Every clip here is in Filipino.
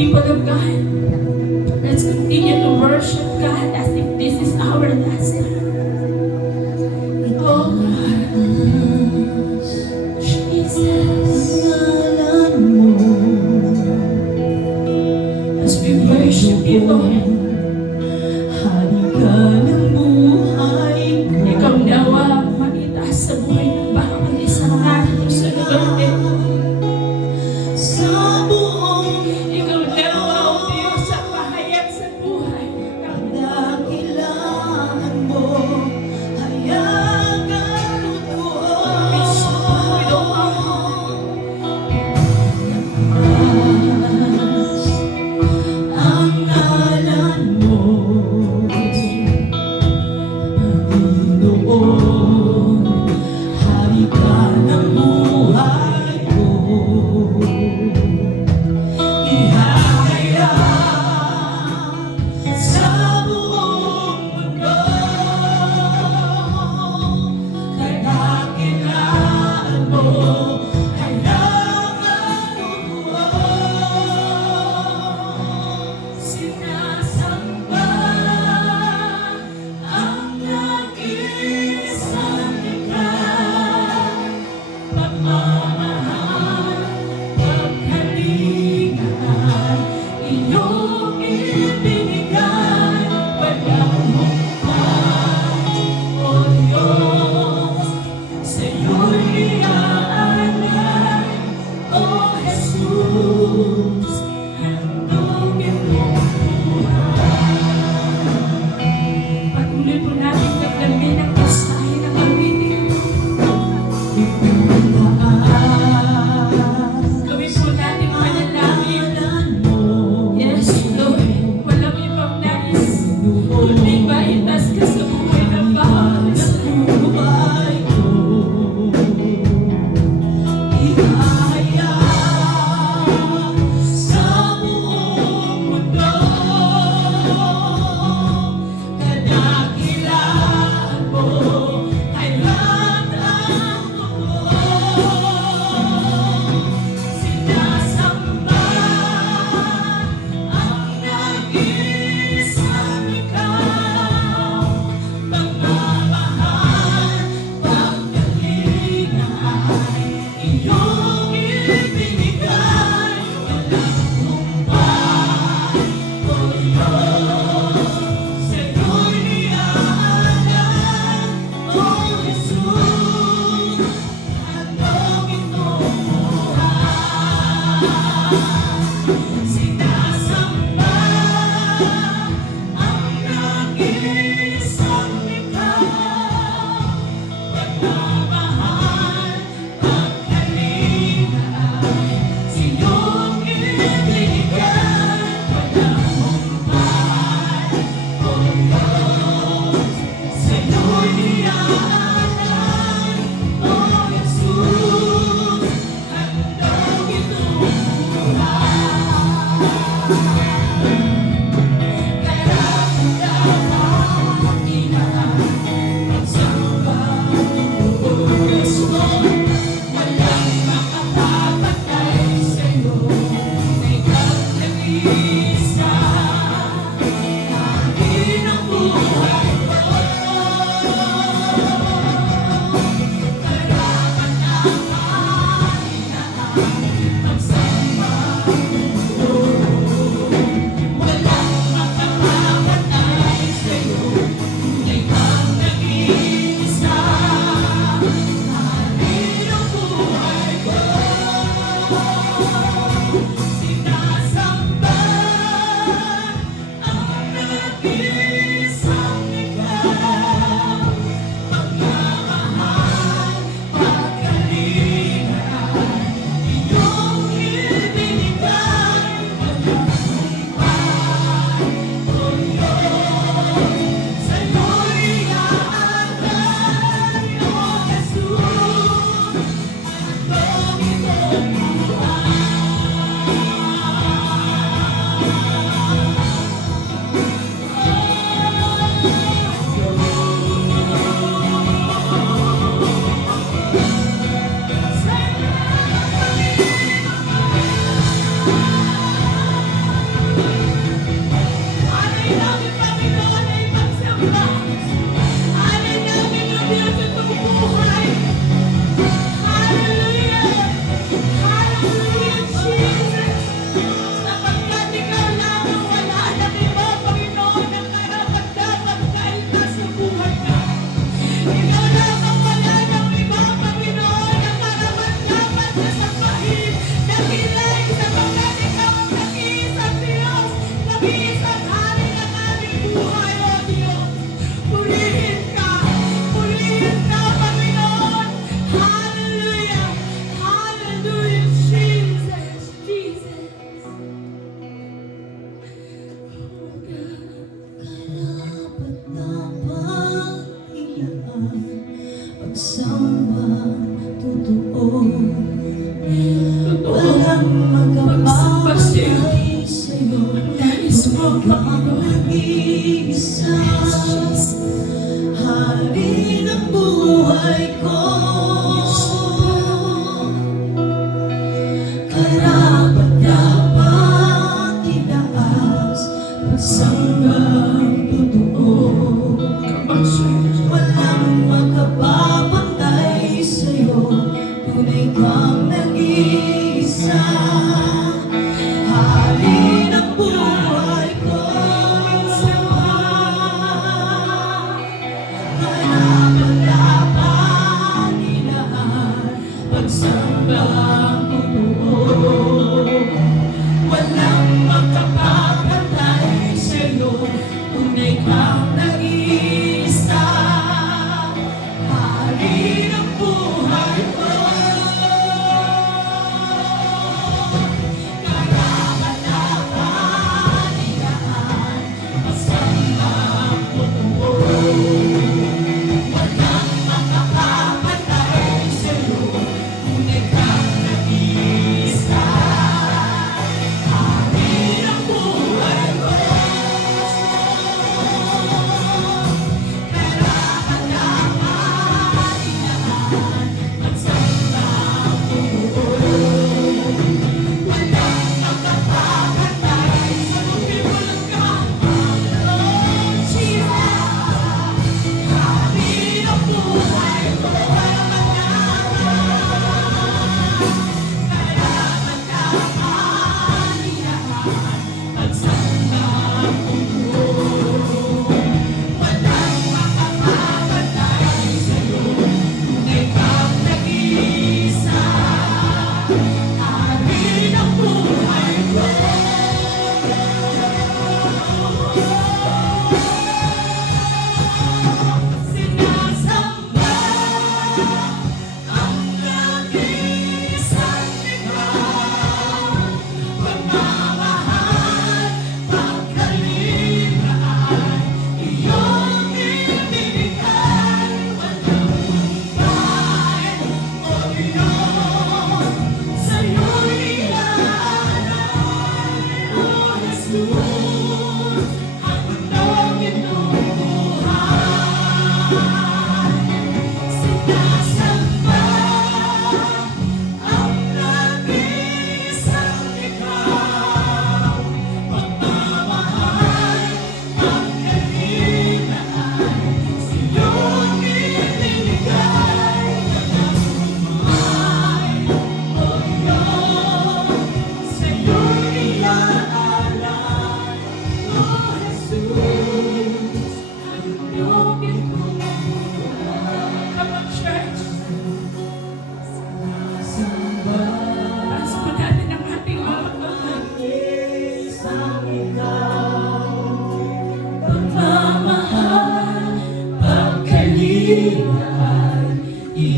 people of God, let's continue to worship God as if this is our last time. Oh God, Jesus, as we worship you, Lord, ikaw nawa manitaas sa buhay ng bawat isang narito sa lugar nito. Ikaw nawa, O Diyos, ang mahayag sa buhay ng dakilaan mo. Hayagan mo mismo with all our heart. Ang ngalan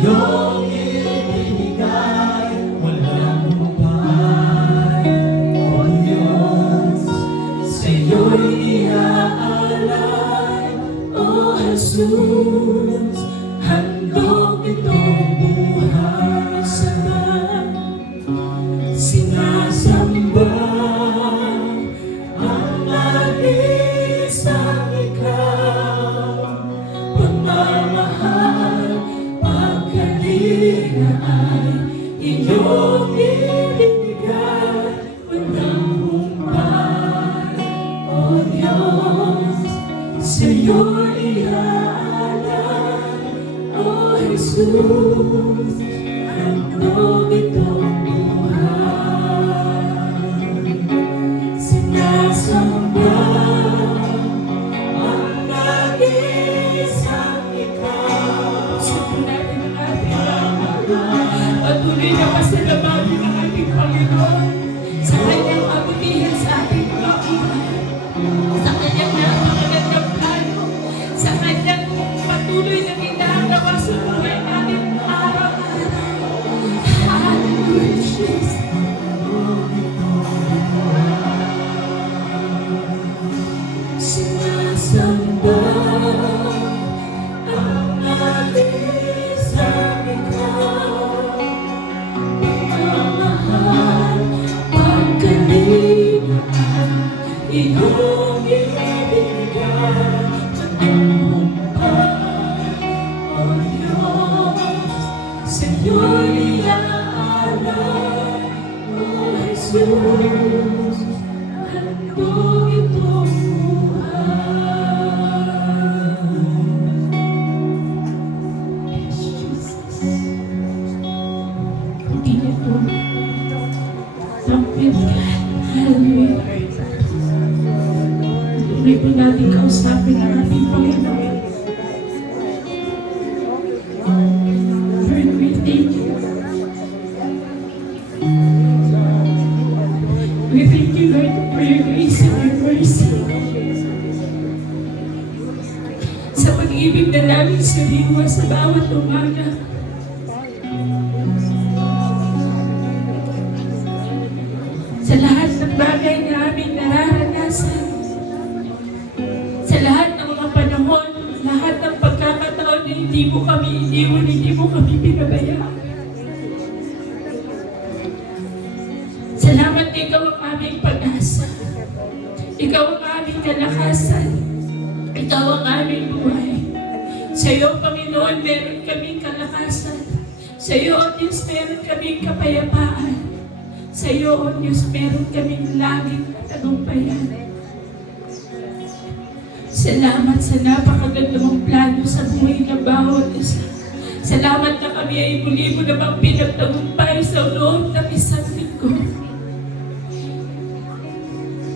iyong ibinigay, walang hubay. O Diyos, sa'yo'y iaalay. O Jesus, handog itong buhay sabay. Sinasamba ang nag-iisang ikaw. Pagmamahal, pagkalinga ay iyong ibinigay. Walang humpay, O Diyos, sa'yo'y iaalay. O Jesus, handog itong sinasamba ang nag-iisang ikaw. Sipin natin ang ating pagmamahal. Patuloy na pasalamatan ang ating Panginoon sa kanyang kabutihan sa ating mga buhay, sa kanyang napakagandang plano, sa kanyang patuloy na ginagawa sa buhay natin araw-araw. Hallelujah, Jesus. Sinasamba ang nag-iisang ikaw. Pagmamahal, pagkalingaan, iyong ibinigay. Walang humpay, O Diyos, sa'yo'y iaalay. O Jesus, handog itong continue to talk with God. Hallelujah. Tuloy po natin kausapin ang ating Panginoon. Lord, we thank you. We thank you, Lord, for your grace and your mercy. Sa pag-ibig na namin sa diwa sa bawat umaga. Sa lahat ng bagay na aming nararanasan, sa lahat ng mga panahon, lahat ng pagkakataon na hindi mo kami iniwan, hindi mo kami pinabayaan. Salamat na ikaw ang aming pag-asa. Ikaw ang aming kalakasan. Ikaw ang aming buhay. Sa iyo, Panginoon, meron kaming kalakasan. Sa iyo, O Diyos, meron kaming kapayapaan. Sa iyo, O Diyos, meron kaming laging tagumpayan. Salamat sa napakaganda mong plano sa buhay ng bawat isa. Salamat na kami ay muli mo namang pinagtagumpay sa loob ng isang linggo.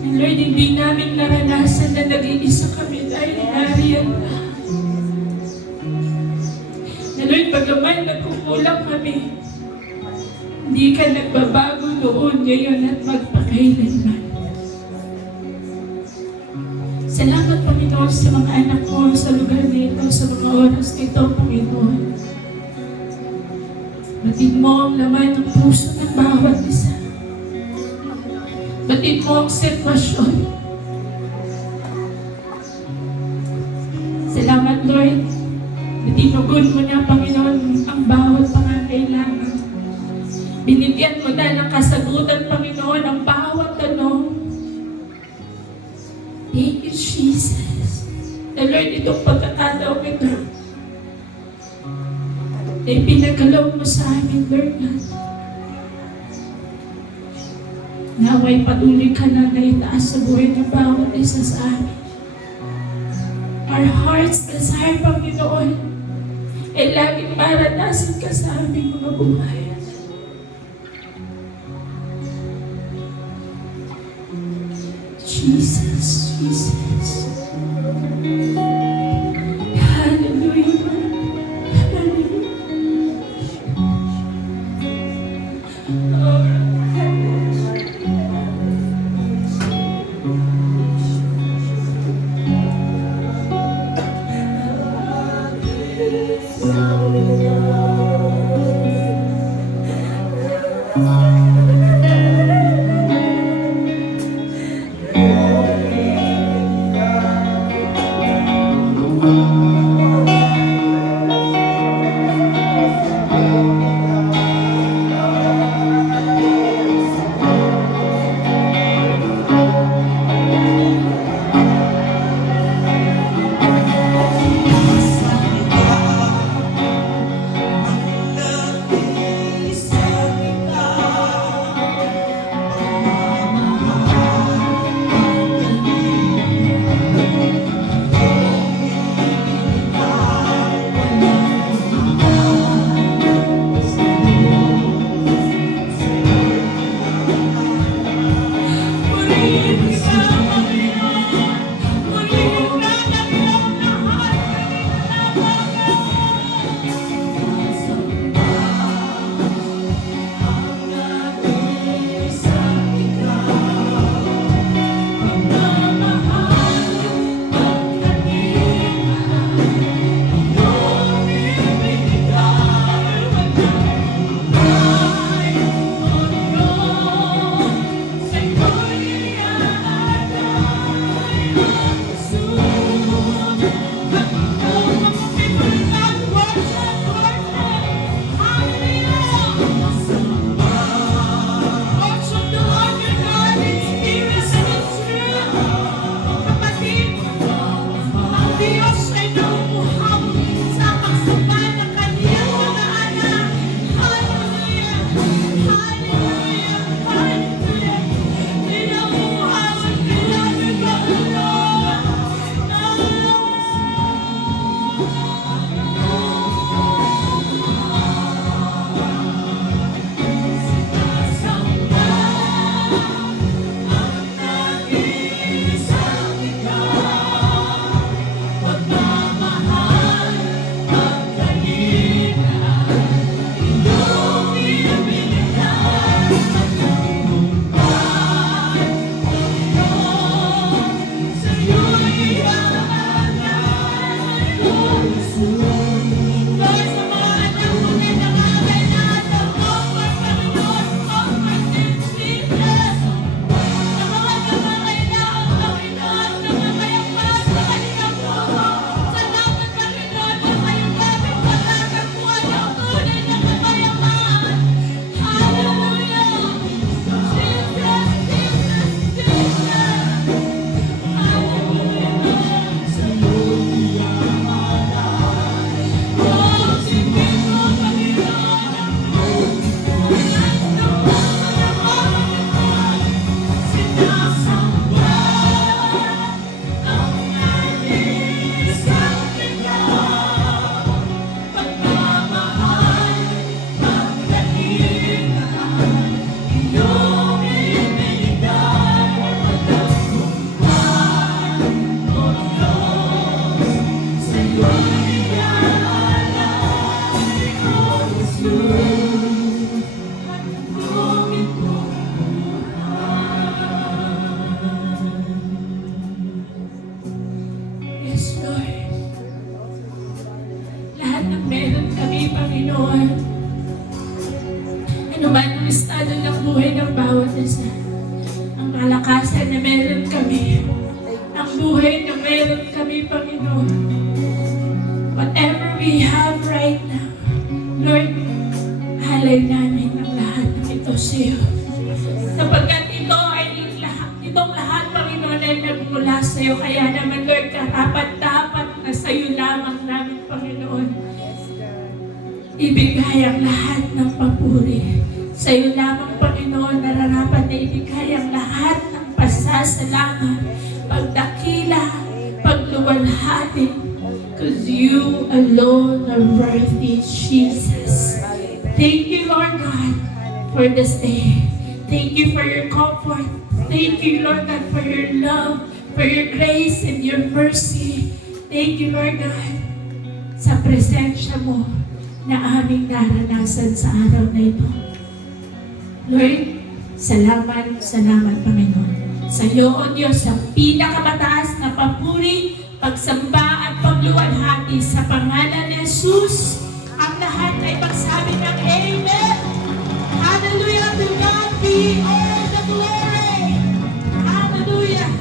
And Lord, hindi namin naranasan na nag-iisa kami dahil nariyan ka. Na Lord, bagaman nagkukulang kami, hindi ka nagbabago noon, ngayon at magpakailanman. Salamat, Panginoon, sa mga anak mo sa lugar nito, sa mga oras nito, Panginoon. Batid mo ang laman ng puso ng bawat isa. Batid mo ang sitwasyon. Salamat, Lord. Tinugon mo na, Panginoon, ang bawat pangangailangan. Binigyan mo na ng kasagutan, Panginoon, ang bawat tanong. Thank you, Jesus. The Lord, itong pagkakataon ito, na ipinagalaw mo sa amin, Lord God. Naway patuloy ka na itaas sa buhay ng bawat isa sa amin. Our hearts desire, Panginoon, ay laging maranasan ka sa aming mga buhay. Jesus, Jesus. Hallelujah, Lord. Hallelujah. Oh, Yes, Lord. Lahat ng meron kami, Panginoon. Ano man ang estado ng buhay ng bawat isa. Ang kalakasan na meron kami. Ang buhay na meron kami, Panginoon. Whatever we have right now, Lord, halay namin ang lahat ng ito sa iyo. Sapagkat ito ay itong lahat, Panginoon, ay nagmula sa iyo. Kaya naman, Lord, karapat-dapat na sa iyo lamang namin, Panginoon. Ibigay ang lahat ng papuri. Sa iyo lamang, Panginoon, nararapat na ibigay ang lahat ng pasasalamat, pagdakila, pagluwalhati. Because you alone are worthy, Jesus. Thank you, Lord God, for this day. Thank you for your comfort. Thank you, Lord God, for your love, for your grace and your mercy. Thank you, Lord God, sa presensya mo na aming naranasan sa araw na ito. Lord, salamat, salamat, Panginoon. Sa iyo, O Diyos, sa pinakamataas na papuri, pagsamba at pagluwalhati sa pangalan ni Jesus.